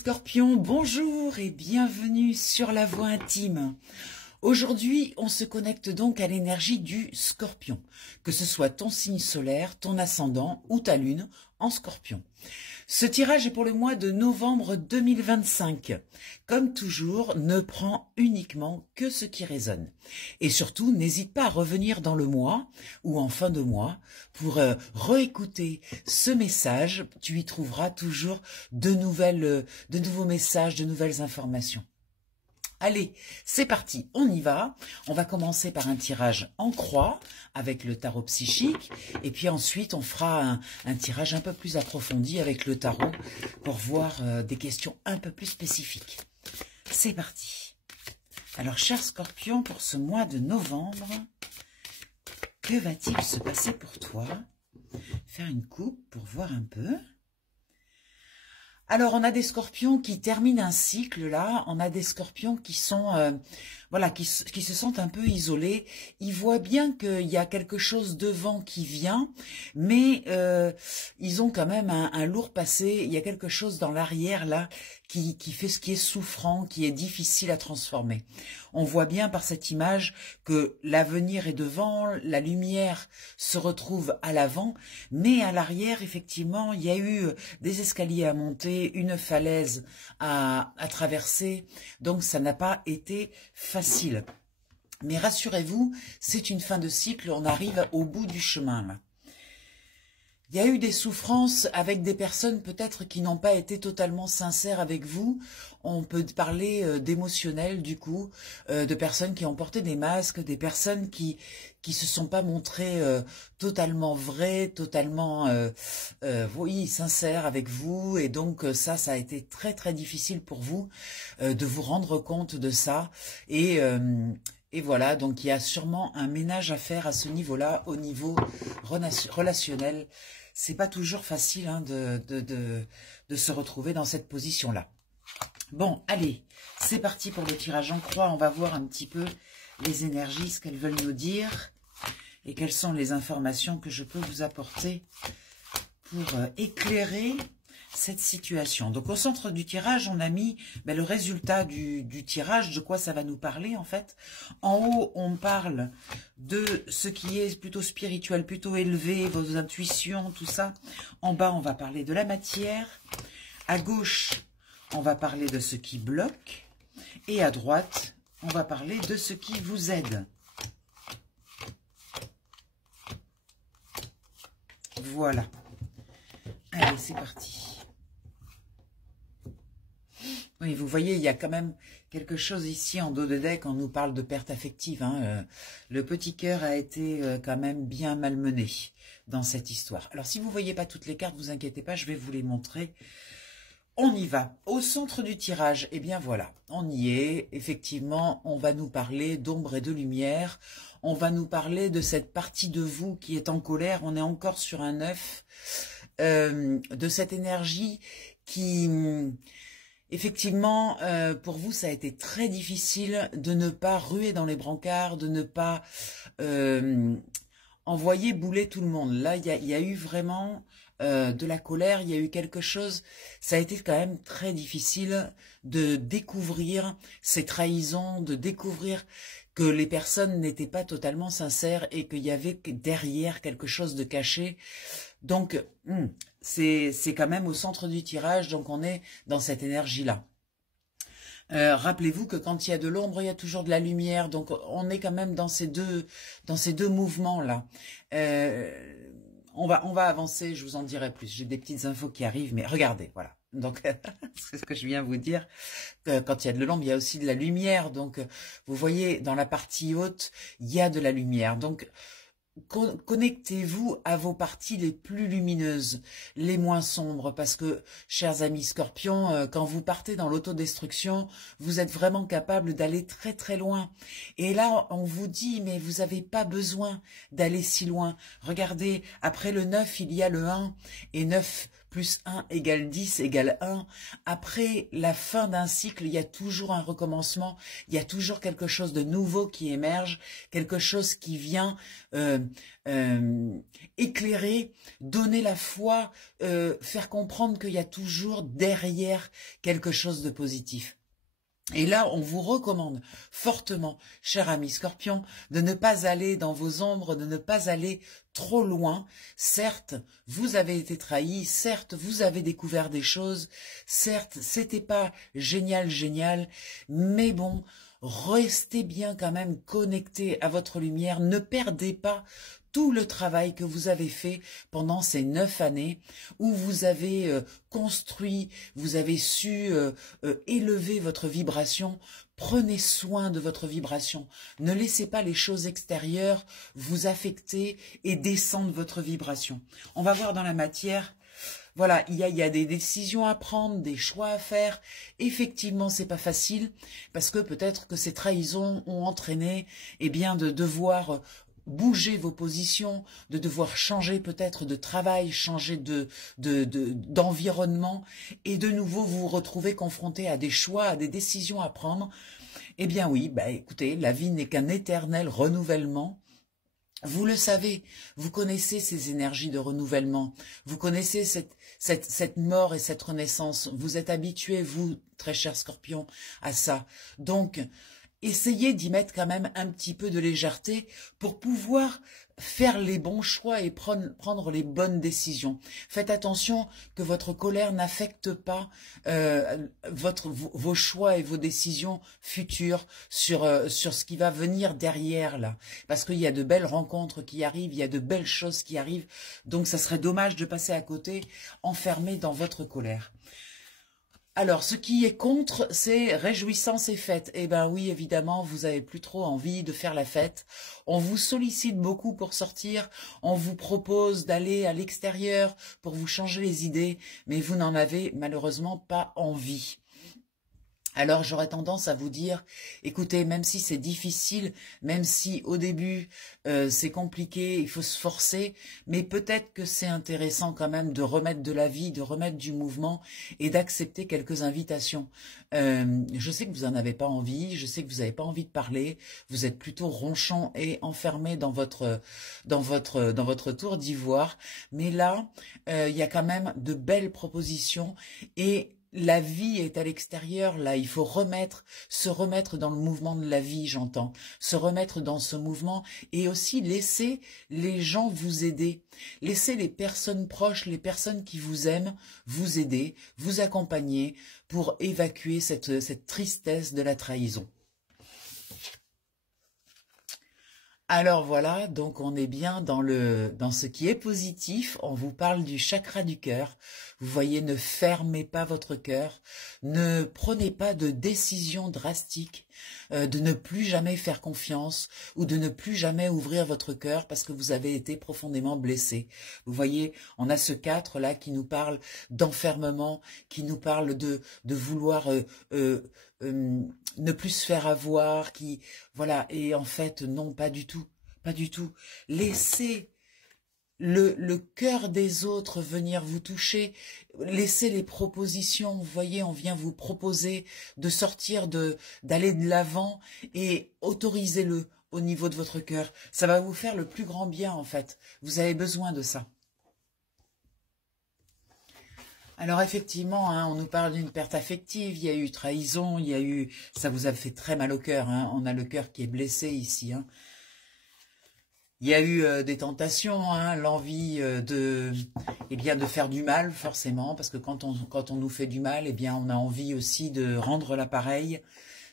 Scorpions, bonjour et bienvenue sur la voie intime. Aujourd'hui, on se connecte donc à l'énergie du Scorpion, que ce soit ton signe solaire, ton ascendant ou ta lune en Scorpion. Ce tirage est pour le mois de novembre 2025. Comme toujours, ne prends uniquement que ce qui résonne. Et surtout, n'hésite pas à revenir dans le mois ou en fin de mois pour réécouter ce message. Tu y trouveras toujours de nouveaux messages, de nouvelles informations. Allez, c'est parti, on y va. On va commencer par un tirage en croix avec le tarot psychique. Et puis ensuite, on fera un tirage un peu plus approfondi avec le tarot pour voir des questions un peu plus spécifiques. C'est parti. Alors, cher Scorpion, pour ce mois de novembre, que va-t-il se passer pour toi? Faire une coupe pour voir un peu. Alors, on a des scorpions qui terminent un cycle, là. On a des scorpions qui sont, voilà, qui se sentent un peu isolés. Ils voient bien qu'il y a quelque chose devant qui vient, mais ils ont quand même un lourd passé. Il y a quelque chose dans l'arrière, là, qui fait ce qui est souffrant, qui est difficile à transformer. On voit bien par cette image que l'avenir est devant, la lumière se retrouve à l'avant, mais à l'arrière, effectivement, il y a eu des escaliers à monter, une falaise à traverser, donc ça n'a pas été facile. Mais rassurez-vous, c'est une fin de cycle, on arrive au bout du chemin, là. Il y a eu des souffrances avec des personnes peut-être qui n'ont pas été totalement sincères avec vous. On peut parler d'émotionnel du coup, de personnes qui ont porté des masques, des personnes qui se sont pas montrées totalement vraies, totalement oui, sincères avec vous. Et donc ça a été très très difficile pour vous de vous rendre compte de ça. Et voilà, donc il y a sûrement un ménage à faire à ce niveau-là, au niveau relationnel. C'est pas toujours facile hein, de se retrouver dans cette position-là. Bon, allez, c'est parti pour le tirage en croix. On va voir un petit peu les énergies, ce qu'elles veulent nous dire et quelles sont les informations que je peux vous apporter pour éclairer cette situation. Donc au centre du tirage, on a mis le résultat du tirage, de quoi ça va nous parler en fait. En haut, on parle de ce qui est plutôt spirituel, plutôt élevé, vos intuitions, tout ça. En bas, on va parler de la matière. À gauche, on va parler de ce qui bloque. Et à droite, on va parler de ce qui vous aide. Voilà. Allez, c'est parti. Oui, vous voyez, il y a quand même quelque chose ici en dos de deck, on nous parle de perte affective. Hein. Le petit cœur a été quand même bien malmené dans cette histoire. Alors, si vous ne voyez pas toutes les cartes, vous inquiétez pas, je vais vous les montrer. On y va. Au centre du tirage, eh bien voilà, on y est. Effectivement, on va nous parler d'ombre et de lumière. On va nous parler de cette partie de vous qui est en colère. On est encore sur un 9. De cette énergie qui... Effectivement, pour vous, ça a été très difficile de ne pas ruer dans les brancards, de ne pas envoyer bouler tout le monde. Là, il y a eu vraiment de la colère, il y a eu quelque chose. Ça a été quand même très difficile de découvrir ces trahisons, de découvrir que les personnes n'étaient pas totalement sincères et qu'il y avait derrière quelque chose de caché. Donc, c'est quand même au centre du tirage, donc on est dans cette énergie-là. Rappelez-vous que quand il y a de l'ombre, il y a toujours de la lumière, donc on est quand même dans ces deux mouvements-là. On va avancer, je vous en dirai plus. J'ai des petites infos qui arrivent, mais regardez, voilà. Donc, c'est ce que je viens vous dire. Quand il y a de l'ombre, il y a aussi de la lumière. Donc, vous voyez, dans la partie haute, il y a de la lumière. Donc, connectez-vous à vos parties les plus lumineuses, les moins sombres, parce que, chers amis scorpions, quand vous partez dans l'autodestruction, vous êtes vraiment capable d'aller très très loin. Et là, on vous dit, mais vous n'avez pas besoin d'aller si loin. Regardez, après le 9, il y a le 1, et 9 plus 1 égale 10 égale 1. Après la fin d'un cycle, il y a toujours un recommencement, il y a toujours quelque chose de nouveau qui émerge, quelque chose qui vient éclairer, donner la foi, faire comprendre qu'il y a toujours derrière quelque chose de positif. Et là, on vous recommande fortement, cher ami Scorpion, de ne pas aller dans vos ombres, de ne pas aller trop loin. Certes, vous avez été trahi, certes, vous avez découvert des choses, certes, c'était pas génial, mais bon, restez bien quand même connectés à votre lumière, ne perdez pas tout le travail que vous avez fait pendant ces 9 années où vous avez construit, vous avez su élever votre vibration. Prenez soin de votre vibration. Ne laissez pas les choses extérieures vous affecter et descendre votre vibration. On va voir dans la matière. Voilà, il y a des décisions à prendre, des choix à faire. Effectivement, c'est pas facile parce que peut-être que ces trahisons ont entraîné, eh bien, de devoir bouger vos positions, de devoir changer peut-être de travail, changer d'environnement, et de nouveau vous vous retrouvez confronté à des choix, à des décisions à prendre. Eh bien oui, bah écoutez, la vie n'est qu'un éternel renouvellement. Vous le savez, vous connaissez ces énergies de renouvellement, vous connaissez cette mort et cette renaissance, vous êtes habitués, vous, très cher Scorpion, à ça. Donc, essayez d'y mettre quand même un petit peu de légèreté pour pouvoir faire les bons choix et prendre les bonnes décisions. Faites attention que votre colère n'affecte pas vos choix et vos décisions futures sur ce qui va venir derrière là. Parce qu'il y a de belles rencontres qui arrivent, il y a de belles choses qui arrivent. Donc ça serait dommage de passer à côté, enfermé dans votre colère. Alors, ce qui est contre, c'est réjouissance et fête. Eh ben oui, évidemment, vous avez plus trop envie de faire la fête. On vous sollicite beaucoup pour sortir. On vous propose d'aller à l'extérieur pour vous changer les idées, mais vous n'en avez malheureusement pas envie. Alors j'aurais tendance à vous dire, écoutez, même si c'est difficile, même si au début c'est compliqué, il faut se forcer, mais peut-être que c'est intéressant quand même de remettre de la vie, de remettre du mouvement et d'accepter quelques invitations. Je sais que vous n'en avez pas envie, je sais que vous n'avez pas envie de parler, vous êtes plutôt ronchon et enfermé dans votre tour d'ivoire, mais là, il y a quand même de belles propositions et la vie est à l'extérieur, là, il faut se remettre dans le mouvement de la vie, j'entends, se remettre dans ce mouvement et aussi laisser les gens vous aider, laisser les personnes proches, les personnes qui vous aiment, vous aider, vous accompagner pour évacuer cette tristesse de la trahison. Alors voilà, donc on est bien dans ce qui est positif, on vous parle du chakra du cœur. Vous voyez, ne fermez pas votre cœur, ne prenez pas de décision drastique, de ne plus jamais faire confiance ou de ne plus jamais ouvrir votre cœur parce que vous avez été profondément blessé. Vous voyez, on a ce 4 là qui nous parle d'enfermement, qui nous parle de vouloir ne plus se faire avoir, voilà, et en fait, non, pas du tout, pas du tout. Laissez le cœur des autres venir vous toucher, laissez les propositions, vous voyez, on vient vous proposer de sortir, d'aller de l'avant et autorisez-le au niveau de votre cœur. Ça va vous faire le plus grand bien, en fait. Vous avez besoin de ça. Alors effectivement, hein, on nous parle d'une perte affective, il y a eu trahison, il y a eu... Ça vous a fait très mal au cœur, hein, on a le cœur qui est blessé ici. Hein. Il y a eu des tentations, hein, l'envie de faire du mal forcément, parce que quand on nous fait du mal, eh bien on a envie aussi de rendre l'appareil.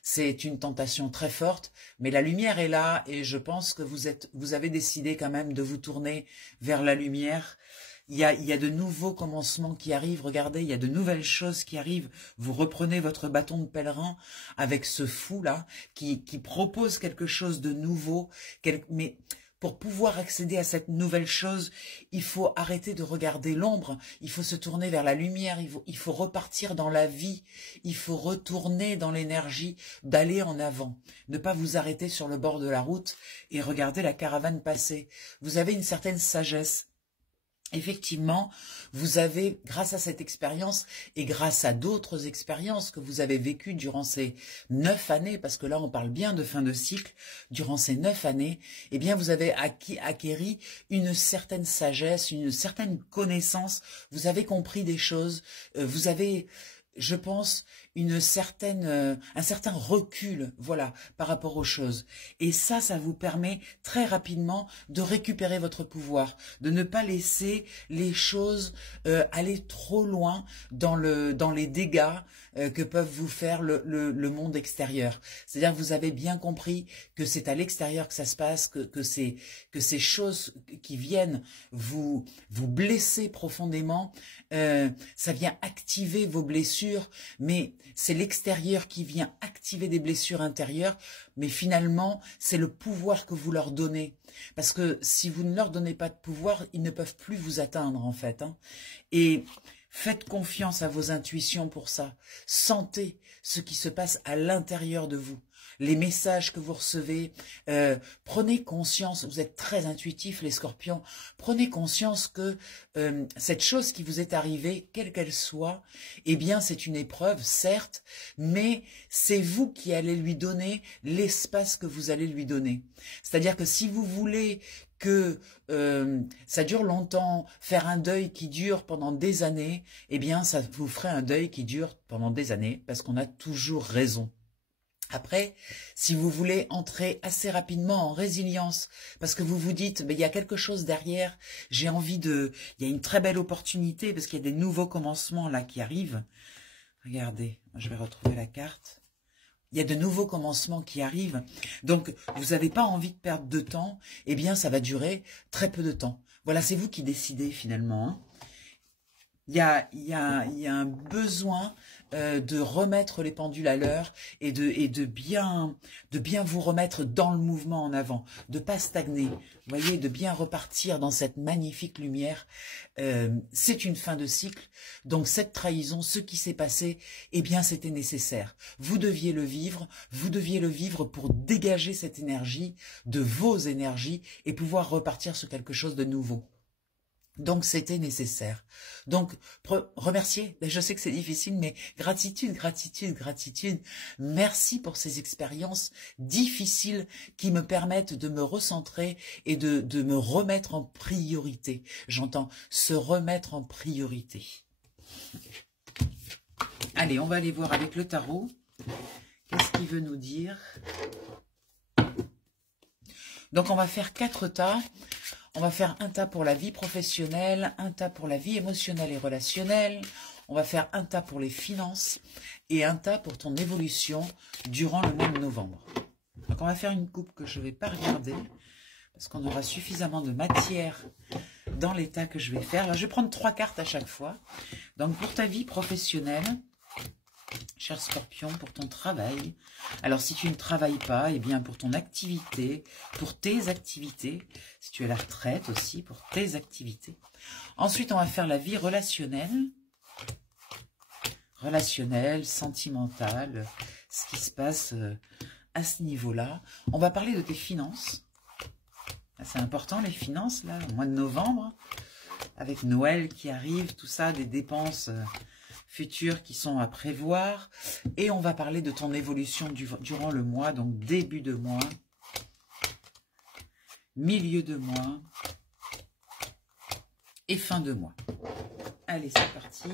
C'est une tentation très forte, mais la lumière est là et je pense que vous avez décidé quand même de vous tourner vers la lumière. Il y a de nouveaux commencements qui arrivent, regardez, il y a de nouvelles choses qui arrivent. Vous reprenez votre bâton de pèlerin avec ce fou-là qui propose quelque chose de nouveau. Mais pour pouvoir accéder à cette nouvelle chose, il faut arrêter de regarder l'ombre, il faut se tourner vers la lumière, il faut repartir dans la vie, il faut retourner dans l'énergie d'aller en avant. Ne pas vous arrêter sur le bord de la route et regarder la caravane passer. Vous avez une certaine sagesse. effectivement, vous avez, grâce à cette expérience et grâce à d'autres expériences que vous avez vécues durant ces 9 années, parce que là on parle bien de fin de cycle, durant ces 9 années, eh bien vous avez acquéri une certaine sagesse, une certaine connaissance, vous avez compris des choses, vous avez, je pense, un certain recul, voilà, par rapport aux choses. Et ça vous permet très rapidement de récupérer votre pouvoir, de ne pas laisser les choses aller trop loin dans les dégâts que peuvent vous faire le monde extérieur. C'est-à-dire que vous avez bien compris que c'est à l'extérieur que ça se passe, que ces choses qui viennent vous blesser profondément, ça vient activer vos blessures, mais c'est l'extérieur qui vient activer des blessures intérieures, mais finalement, c'est le pouvoir que vous leur donnez. Parce que si vous ne leur donnez pas de pouvoir, ils ne peuvent plus vous atteindre, en fait. Hein. Et faites confiance à vos intuitions pour ça. Sentez ce qui se passe à l'intérieur de vous. Les messages que vous recevez, prenez conscience, vous êtes très intuitifs les scorpions, prenez conscience que cette chose qui vous est arrivée, quelle qu'elle soit, eh bien c'est une épreuve, certes, mais c'est vous qui allez lui donner l'espace que vous allez lui donner. C'est-à-dire que si vous voulez que ça dure longtemps, faire un deuil qui dure pendant des années, eh bien ça vous ferait un deuil qui dure pendant des années, parce qu'on a toujours raison. Après, si vous voulez entrer assez rapidement en résilience, parce que vous vous dites, il y a quelque chose derrière, il y a une très belle opportunité, parce qu'il y a des nouveaux commencements là qui arrivent. Regardez, je vais retrouver la carte. Il y a de nouveaux commencements qui arrivent, donc vous n'avez pas envie de perdre de temps, eh bien ça va durer très peu de temps. Voilà, c'est vous qui décidez finalement. Hein. Il y a un besoin de remettre les pendules à l'heure et de bien vous remettre dans le mouvement en avant, de pas stagner, vous voyez, de bien repartir dans cette magnifique lumière. C'est une fin de cycle, donc cette trahison, ce qui s'est passé, eh bien c'était nécessaire. Vous deviez le vivre pour dégager cette énergie de vos énergies et pouvoir repartir sur quelque chose de nouveau. Donc, c'était nécessaire. Donc, remercier, je sais que c'est difficile, mais gratitude, gratitude, gratitude. Merci pour ces expériences difficiles qui me permettent de me recentrer et de me remettre en priorité. J'entends se remettre en priorité. Allez, on va aller voir avec le tarot. Qu'est-ce qu'il veut nous dire? Donc, on va faire 4 tas. On va faire un tas pour la vie professionnelle, un tas pour la vie émotionnelle et relationnelle. On va faire un tas pour les finances et un tas pour ton évolution durant le mois de novembre. Donc, on va faire une coupe que je ne vais pas regarder parce qu'on aura suffisamment de matière dans les tas que je vais faire. Là, je vais prendre 3 cartes à chaque fois. Donc, pour ta vie professionnelle, cher Scorpion, pour ton travail. Alors, si tu ne travailles pas, eh bien, pour ton activité, pour tes activités, si tu es à la retraite aussi, pour tes activités. Ensuite, on va faire la vie relationnelle. Relationnelle, sentimentale, ce qui se passe à ce niveau-là. On va parler de tes finances. C'est important, les finances, là, au mois de novembre, avec Noël qui arrive, tout ça, des dépenses futures qui sont à prévoir. Et on va parler de ton évolution durant le mois, donc début de mois, milieu de mois et fin de mois. Allez, c'est parti.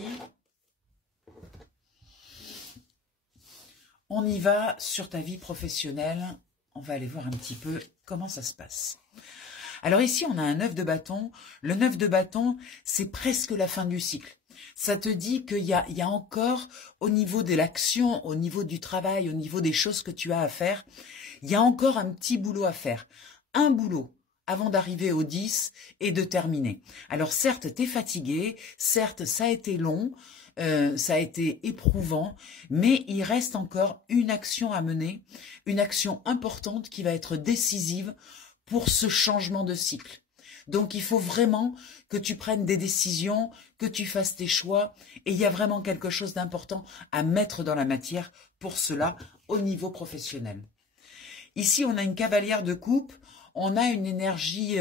On y va sur ta vie professionnelle. On va aller voir un petit peu comment ça se passe. Alors ici, on a un 9 de bâton. Le 9 de bâton, c'est presque la fin du cycle. Ça te dit qu'il y a encore, au niveau de l'action, au niveau du travail, au niveau des choses que tu as à faire, il y a encore un petit boulot à faire. Un boulot avant d'arriver au 10 et de terminer. Alors certes, tu es fatigué, certes, ça a été long, ça a été éprouvant, mais il reste encore une action à mener, une action importante qui va être décisive pour ce changement de cycle. Donc, il faut vraiment que tu prennes des décisions, que tu fasses tes choix. Et il y a vraiment quelque chose d'important à mettre dans la matière pour cela au niveau professionnel. Ici, on a une cavalière de coupe. On a une énergie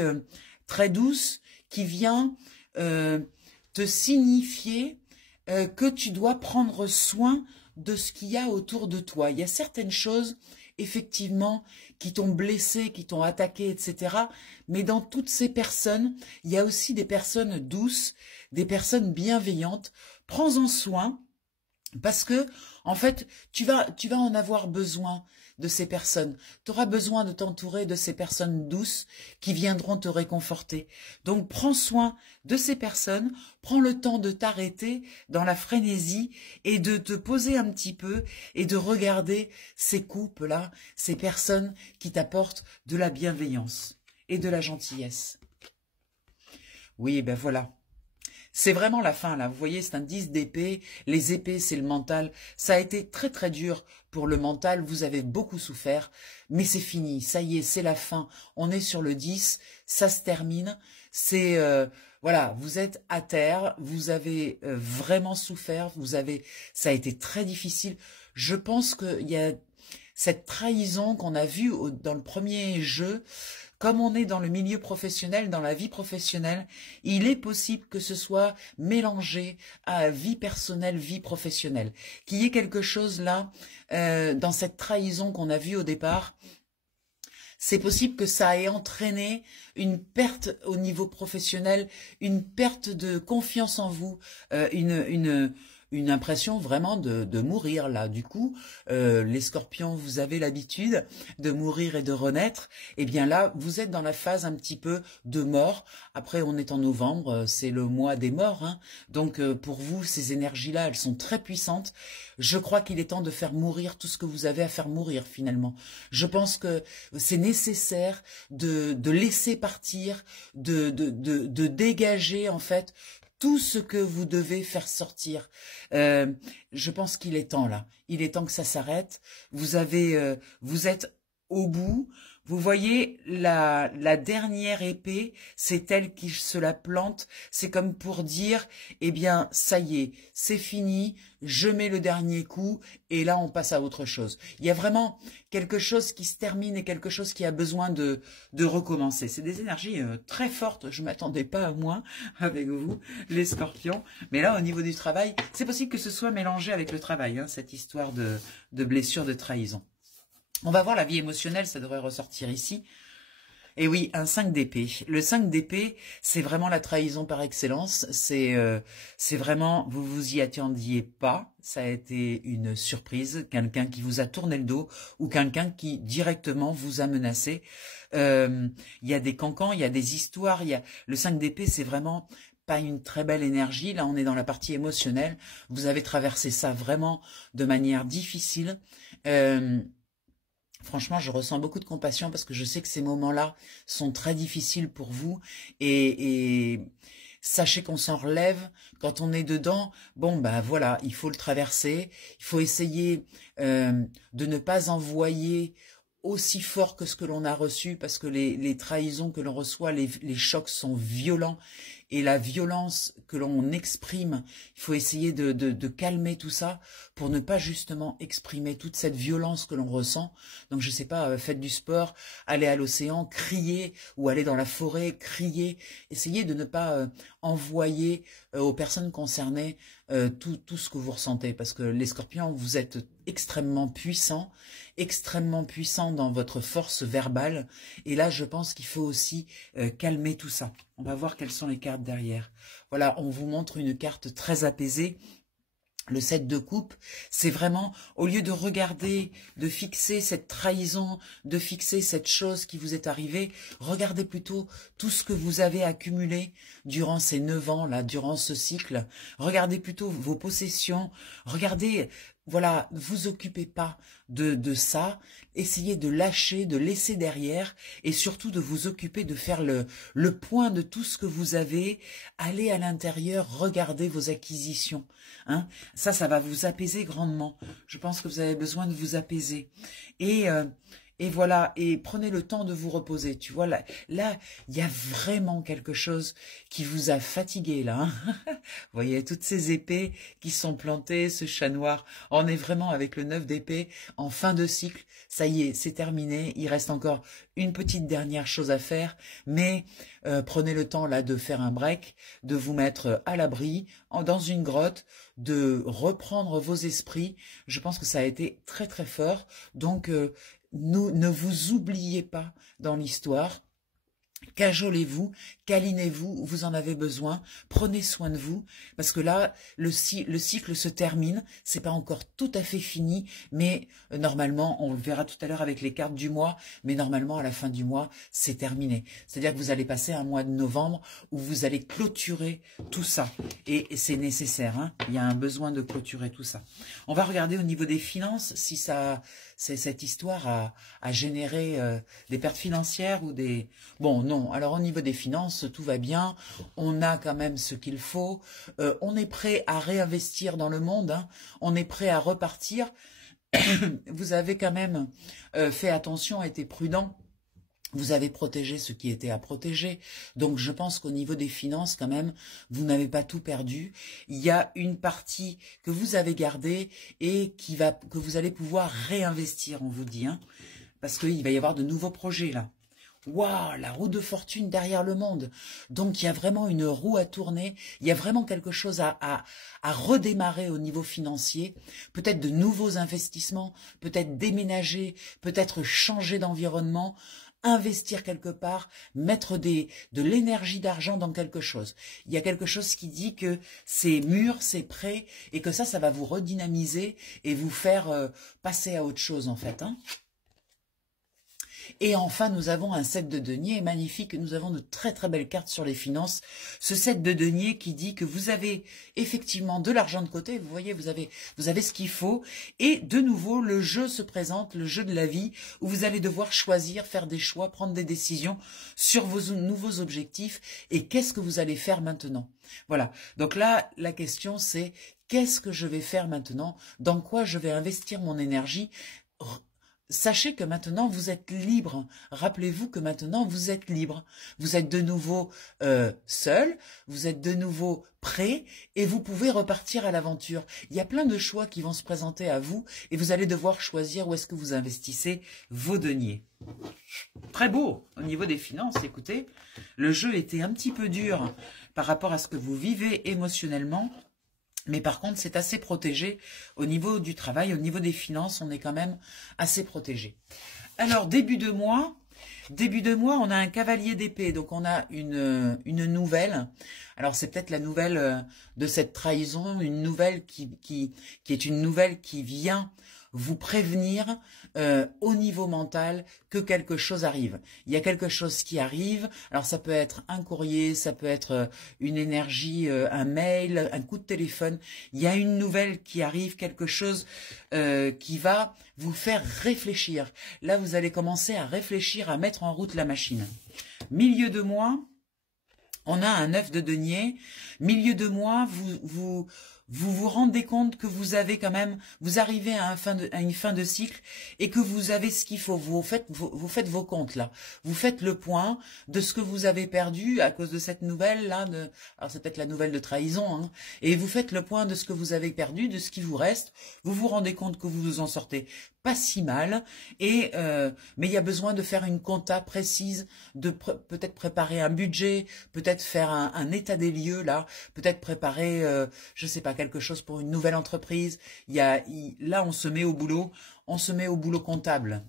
très douce qui vient te signifier que tu dois prendre soin de ce qu'il y a autour de toi. Il y a certaines choses, effectivement, qui t'ont blessé, qui t'ont attaqué, etc. Mais dans toutes ces personnes, il y a aussi des personnes douces, des personnes bienveillantes. Prends-en soin. Parce que, en fait, tu vas en avoir besoin de ces personnes. Tu auras besoin de t'entourer de ces personnes douces qui viendront te réconforter. Donc, prends soin de ces personnes, prends le temps de t'arrêter dans la frénésie et de te poser un petit peu et de regarder ces couples-là, ces personnes qui t'apportent de la bienveillance et de la gentillesse. Oui, ben voilà. C'est vraiment la fin, là. Vous voyez, c'est un 10 d'épée. Les épées, c'est le mental. Ça a été très, très dur pour le mental. Vous avez beaucoup souffert. Mais c'est fini. Ça y est, c'est la fin. On est sur le 10. Ça se termine. C'est... voilà, vous êtes à terre. Vous avez vraiment souffert. Ça a été très difficile. Je pense qu'il y a cette trahison qu'on a vue dans le premier jeu. Comme on est dans le milieu professionnel, dans la vie professionnelle, il est possible que ce soit mélangé à vie personnelle, vie professionnelle. Qu'il y ait quelque chose là, dans cette trahison qu'on a vue au départ, c'est possible que ça ait entraîné une perte au niveau professionnel, une perte de confiance en vous, une impression vraiment de mourir là. Du coup, les scorpions, vous avez l'habitude de mourir et de renaître. Eh bien là, vous êtes dans la phase un petit peu de mort. Après, on est en novembre, c'est le mois des morts. Hein. Donc pour vous, ces énergies-là, elles sont très puissantes. Je crois qu'il est temps de faire mourir tout ce que vous avez à faire mourir finalement. Je pense que c'est nécessaire de laisser partir, de dégager en fait tout ce que vous devez faire sortir. Je pense qu'il est temps là. Il est temps que ça s'arrête. Vous êtes au bout. Vous voyez, la dernière épée, c'est elle qui se la plante. C'est comme pour dire, eh bien, ça y est, c'est fini, je mets le dernier coup, et là, on passe à autre chose. Il y a vraiment quelque chose qui se termine et quelque chose qui a besoin de recommencer. C'est des énergies très fortes, je ne m'attendais pas à moins avec vous, les scorpions. Mais là, au niveau du travail, c'est possible que ce soit mélangé avec le travail, hein, cette histoire de blessure, de trahison. On va voir la vie émotionnelle, ça devrait ressortir ici. Et oui, un 5 d'épée. Le 5 d'épée, c'est vraiment la trahison par excellence. C'est vraiment, vous vous y attendiez pas. Ça a été une surprise, quelqu'un qui vous a tourné le dos ou quelqu'un qui directement vous a menacé. Il y a des cancans, il y a des histoires. Le 5 d'épée, c'est vraiment pas une très belle énergie. Là, on est dans la partie émotionnelle. Vous avez traversé ça vraiment de manière difficile. Franchement, je ressens beaucoup de compassion parce que je sais que ces moments-là sont très difficiles pour vous et sachez qu'on s'en relève quand on est dedans. Bon, ben voilà, il faut le traverser. Il faut essayer de ne pas envoyer aussi fort que ce que l'on a reçu parce que les trahisons que l'on reçoit, les chocs sont violents et la violence que l'on exprime, il faut essayer de calmer tout ça pour ne pas justement exprimer toute cette violence que l'on ressent. Donc je sais pas, faites du sport, allez à l'océan, criez ou allez dans la forêt, criez. Essayez de ne pas envoyer aux personnes concernées tout ce que vous ressentez parce que les scorpions, vous êtes extrêmement puissants dans votre force verbale. Et là, je pense qu'il faut aussi calmer tout ça. On va voir quelles sont les cartes derrière. Voilà, on vous montre une carte très apaisée. Le 7 de coupe, c'est vraiment, au lieu de regarder, de fixer cette trahison, de fixer cette chose qui vous est arrivée, regardez plutôt tout ce que vous avez accumulé durant ces 9 ans, là, durant ce cycle. Regardez plutôt vos possessions, regardez, voilà, ne vous occupez pas de ça, essayez de lâcher, de laisser derrière et surtout de vous occuper de faire le point de tout ce que vous avez, allez à l'intérieur, regardez vos acquisitions. Hein. Ça va vous apaiser grandement. Je pense que vous avez besoin de vous apaiser. Et Et voilà, et prenez le temps de vous reposer. Tu vois, là, il y a vraiment quelque chose qui vous a fatigué, là. Hein. Vous voyez, toutes ces épées qui sont plantées, ce chat noir. On est vraiment avec le 9 d'épée en fin de cycle. Ça y est, c'est terminé. Il reste encore une petite dernière chose à faire. Mais prenez le temps, là, de faire un break, de vous mettre à l'abri, dans une grotte, de reprendre vos esprits. Je pense que ça a été très, très fort. Donc, ne vous oubliez pas dans l'histoire. Cajolez-vous, câlinez-vous, vous en avez besoin, prenez soin de vous, parce que là, le cycle se termine, c'est pas encore tout à fait fini, mais normalement, on le verra tout à l'heure avec les cartes du mois, mais normalement, à la fin du mois, c'est terminé. C'est-à-dire que vous allez passer un mois de novembre où vous allez clôturer tout ça, et c'est nécessaire, hein, il y a un besoin de clôturer tout ça. On va regarder au niveau des finances, si cette histoire a généré des pertes financières ou des... Bon, non, alors au niveau des finances, tout va bien, on a quand même ce qu'il faut, on est prêt à réinvestir dans le monde, hein, on est prêt à repartir. Vous avez quand même fait attention, été prudent. Vous avez protégé ce qui était à protéger. Donc, je pense qu'au niveau des finances, quand même, vous n'avez pas tout perdu. Il y a une partie que vous avez gardée et que vous allez pouvoir réinvestir, on vous dit. Hein, parce qu'il va y avoir de nouveaux projets, là. Waouh, la roue de fortune derrière le monde. Donc, il y a vraiment une roue à tourner. Il y a vraiment quelque chose à redémarrer au niveau financier. Peut-être de nouveaux investissements, peut-être déménager, peut-être changer d'environnement, investir quelque part, mettre de l'énergie d'argent dans quelque chose. Il y a quelque chose qui dit que c'est mûr, c'est prêt, et que ça va vous redynamiser et vous faire passer à autre chose, en fait. Hein. Et enfin, nous avons un set de deniers magnifique. Nous avons de très très belles cartes sur les finances. Ce set de deniers qui dit que vous avez effectivement de l'argent de côté. Vous voyez, vous avez ce qu'il faut. Et de nouveau, le jeu se présente, le jeu de la vie, où vous allez devoir choisir, faire des choix, prendre des décisions sur vos nouveaux objectifs. Et qu'est-ce que vous allez faire maintenant? Voilà. Donc là, la question c'est, qu'est-ce que je vais faire maintenant? Dans quoi je vais investir mon énergie? Sachez que maintenant, vous êtes libre. Rappelez-vous que maintenant, vous êtes libre. Vous êtes de nouveau seul, vous êtes de nouveau prêt et vous pouvez repartir à l'aventure. Il y a plein de choix qui vont se présenter à vous et vous allez devoir choisir où est-ce que vous investissez vos deniers. Très beau au niveau des finances, écoutez. Le jeu était un petit peu dur par rapport à ce que vous vivez émotionnellement. Mais par contre, c'est assez protégé au niveau du travail, au niveau des finances, on est quand même assez protégé. Alors, début de mois, on a un cavalier d'épée, donc on a une nouvelle. Alors, c'est peut-être la nouvelle de cette trahison, une nouvelle qui est une nouvelle qui vient vous prévenir au niveau mental que quelque chose arrive. Il y a quelque chose qui arrive, alors ça peut être un courrier, ça peut être une énergie, un mail, un coup de téléphone. Il y a une nouvelle qui arrive, quelque chose qui va vous faire réfléchir. Là, vous allez commencer à réfléchir, à mettre en route la machine. Milieu de mois, on a un 9 de denier. Milieu de mois, vous rendez compte que vous avez quand même, vous arrivez à une fin de cycle et que vous avez ce qu'il faut. Vous faites vos comptes là. Vous faites le point de ce que vous avez perdu à cause de cette nouvelle là. Alors c'est peut-être la nouvelle de trahison. Hein, et vous faites le point de ce que vous avez perdu, de ce qui vous reste. Vous vous rendez compte que vous vous en sortez pas si mal. Et mais il y a besoin de faire une compta précise, de peut-être préparer un budget, peut-être faire un état des lieux là, peut-être préparer, je sais pas, quelque chose pour une nouvelle entreprise. Là, on se met au boulot comptable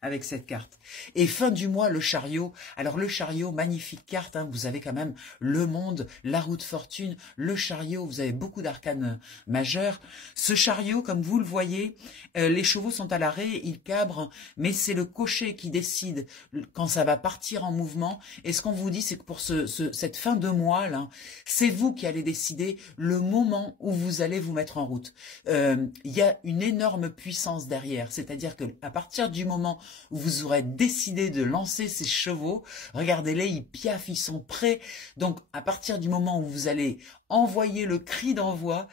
avec cette carte. Et fin du mois, le chariot. Alors le chariot, magnifique carte, hein, vous avez quand même le monde, la roue de fortune, le chariot, vous avez beaucoup d'arcanes majeurs. Ce chariot, comme vous le voyez, les chevaux sont à l'arrêt, ils cabrent, mais c'est le cocher qui décide quand ça va partir en mouvement. Et ce qu'on vous dit, c'est que pour cette fin de mois, là, c'est vous qui allez décider le moment où vous allez vous mettre en route. Il y a une énorme puissance derrière, c'est-à-dire que à partir du moment où vous aurez décidé de lancer ces chevaux, regardez-les, ils piaffent, ils sont prêts. Donc, à partir du moment où vous allez envoyer le cri d'envoi,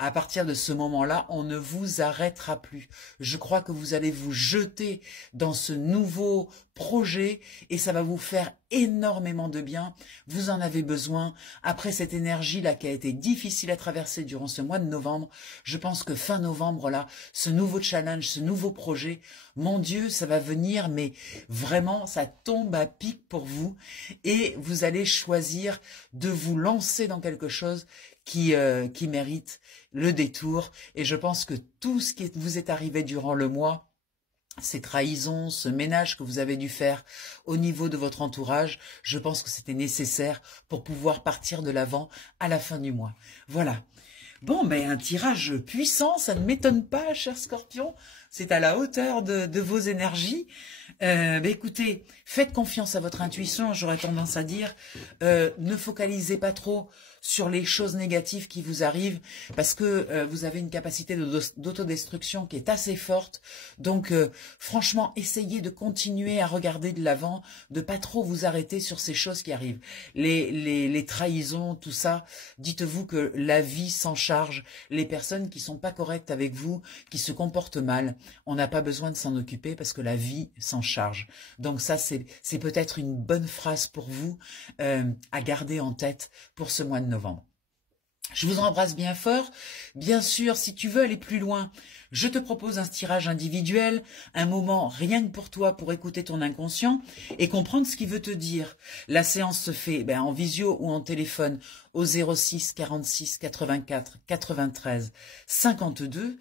à partir de ce moment-là, on ne vous arrêtera plus. Je crois que vous allez vous jeter dans ce nouveau projet et ça va vous faire énormément de bien. Vous en avez besoin. Après cette énergie-là qui a été difficile à traverser durant ce mois de novembre, je pense que fin novembre, là, ce nouveau challenge, ce nouveau projet, mon Dieu, ça va venir, mais vraiment, ça tombe à pic pour vous et vous allez choisir de vous lancer dans quelque chose qui mérite le détour. Et je pense que tout ce qui vous est arrivé durant le mois, ces trahisons, ce ménage que vous avez dû faire au niveau de votre entourage, je pense que c'était nécessaire pour pouvoir partir de l'avant à la fin du mois. Voilà. Bon, ben un tirage puissant, ça ne m'étonne pas, cher Scorpion. C'est à la hauteur de vos énergies. Ben écoutez, faites confiance à votre intuition, j'aurais tendance à dire. Ne focalisez pas trop sur les choses négatives qui vous arrivent, parce que vous avez une capacité d'autodestruction qui est assez forte. Donc, franchement, essayez de continuer à regarder de l'avant, de pas trop vous arrêter sur ces choses qui arrivent. Les trahisons, tout ça, dites-vous que la vie s'en charge. Les personnes qui sont pas correctes avec vous, qui se comportent mal, on n'a pas besoin de s'en occuper parce que la vie s'en charge. Donc ça, c'est peut-être une bonne phrase pour vous à garder en tête pour ce mois de novembre. Je vous embrasse bien fort. Bien sûr, si tu veux aller plus loin, je te propose un tirage individuel, un moment rien que pour toi pour écouter ton inconscient et comprendre ce qu'il veut te dire. La séance se fait en visio ou en téléphone au 06 46 84 93 52.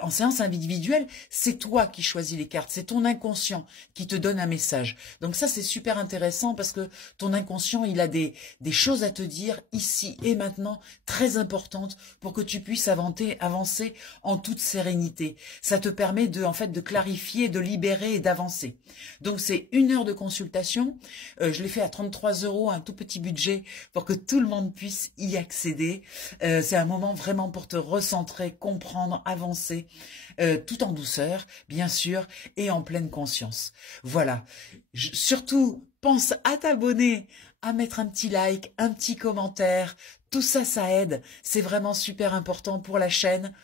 En séance individuelle, c'est toi qui choisis les cartes, c'est ton inconscient qui te donne un message. Donc ça, c'est super intéressant parce que ton inconscient, il a des choses à te dire ici et maintenant, très importantes pour que tu puisses avancer en toute sérénité. Ça te permet de clarifier, de libérer et d'avancer. Donc c'est 1 heure de consultation. Je l'ai fait à 33 €, un tout petit budget pour que tout le monde puisse y accéder. C'est un moment vraiment pour te recentrer, comprendre, avancer, tout en douceur, bien sûr, et en pleine conscience. Voilà. Surtout, pense à t'abonner, à mettre un petit like, un petit commentaire. Tout ça, ça aide. C'est vraiment super important pour la chaîne.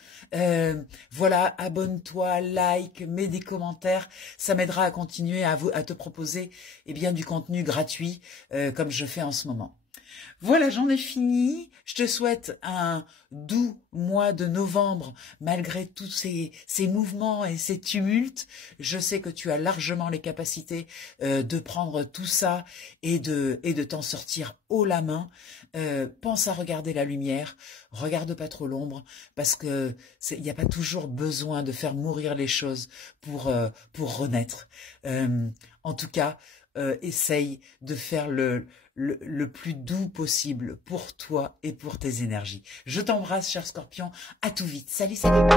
Voilà, abonne-toi, like, mets des commentaires. Ça m'aidera à continuer à te proposer du contenu gratuit comme je fais en ce moment. Voilà, j'en ai fini. Je te souhaite un doux mois de novembre, malgré tous ces mouvements et ces tumultes. Je sais que tu as largement les capacités de prendre tout ça et de t'en sortir haut la main. Pense à regarder la lumière, regarde pas trop l'ombre, parce que il n'y a pas toujours besoin de faire mourir les choses pour renaître. En tout cas, essaye de faire le plus doux possible pour toi et pour tes énergies. Je t'embrasse, cher Scorpion. À tout vite. Salut, salut.